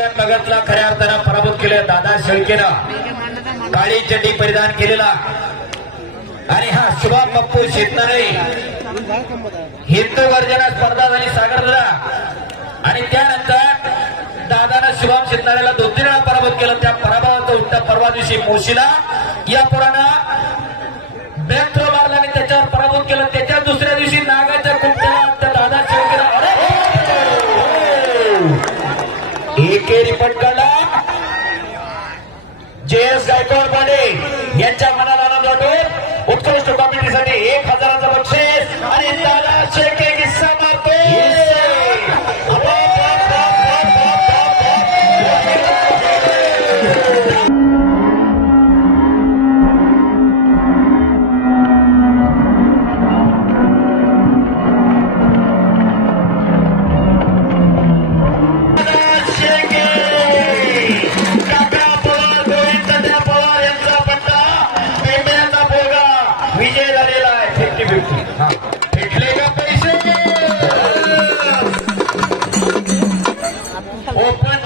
भगतला खऱ्या अर्थानं पराभूत केलं दादा शेळकेनं काळी चड्डी परिधान केलेला आणि हा शुभम पप्पू शेतनारे हिंदू गर्जना स्पर्धा झाली सागरदादा आणि त्यानंतर दादानं शुभम शेतनारेला 2-3 वेळा पराभूत केलं. त्या पराभवाचं उत्तर परवा दिवशी मोशीला या पुराणं बॅक थ्रो मारला आणि त्याच्यावर पराभूत केलं. त्याच्या दुसऱ्या दिवशी नागाच्या कुंपणाला त्या दादा शेळकेला एकेरी पटकाला JS गायकवाड पांडे यांच्या मनाला आनंद वाटून उत्कृष्ट कॉमेडीसाठी 1000चं बक्षीस आणि दादा शेळके किस्सा मारतो. भेटले का पैसे ओपन